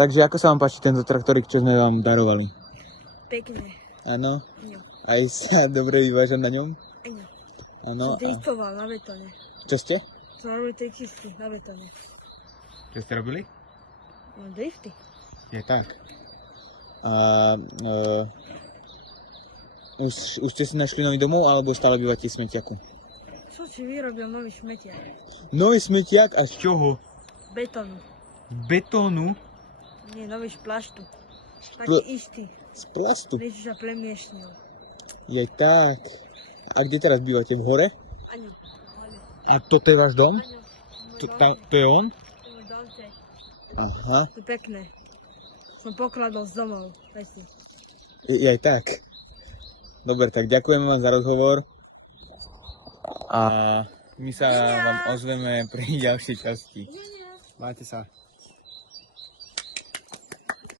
Takže ako sa vám páči tento traktorik, čo sme vám darovali? Pekne. Áno? Jo. Aj sa dobre vyvážam na ňom? Áno. Áno. Driftoval na betóne. Čo ste? Som robil trikisky na betóne. Čo ste robili? No drifty. Je tak. A už ste si našli nový domov, alebo stále bývate v smetiaku? Som si vyrobil nový šmetiak. Nový smetiak a z čoho? Betónu. Betónu? Nie, nový z plastu. Taký istý. Z plastu? Niečo sa premiešnil. Je tak. A kde teraz bývate? V hore? Áno. A toto je váš dom? To je on? Aha. To je pekné. Som pokladol z domov. Veci. Je aj tak. Dobre, tak ďakujeme vám za rozhovor. A my sa vám ozveme pri ďalšej časti. Máte sa.